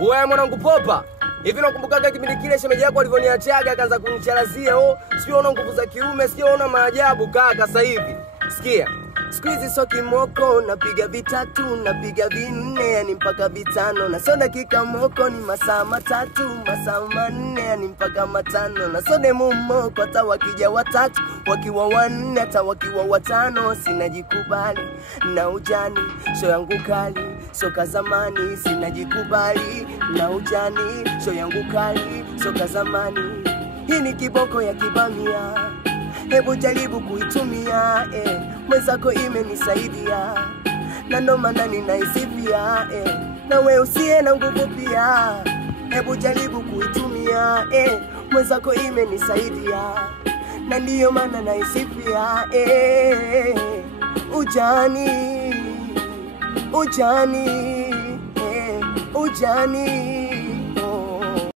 Wewe mwanangu Popa, hivi nakumbukaga kipindi kile shemeji yako alivyoniachaga akaanza kunicharazia, sio una nguvu za kiume, sio una maajabu kaka sasa hivi. Sikia. Siku hizi sio kimoko, napiga vitatu, napiga vinne, yani mpaka vitano. Na sio dakika moko ni masaa matatu, masaa manne, yani mpaka matano. Na sio demu moko hata wakija watatu, wakiwa wanne hata wakiwa watano. Sinajikubali na ujani, sio yangu kali, sio kazamani. Sinajikubali na ujani, sio yangu kali, sio kazamani. Hii ni kiboko ya kibamia, hebu jaribu kuitumia, mwenzako imenisaidia, na ndo maana ninaisifia, na wewe usiye na nguvu pia, hebu jaribu kuitumia, mwenzako imenisaidia, na ndiyo maana naisifia, ujani, ujani, ujani.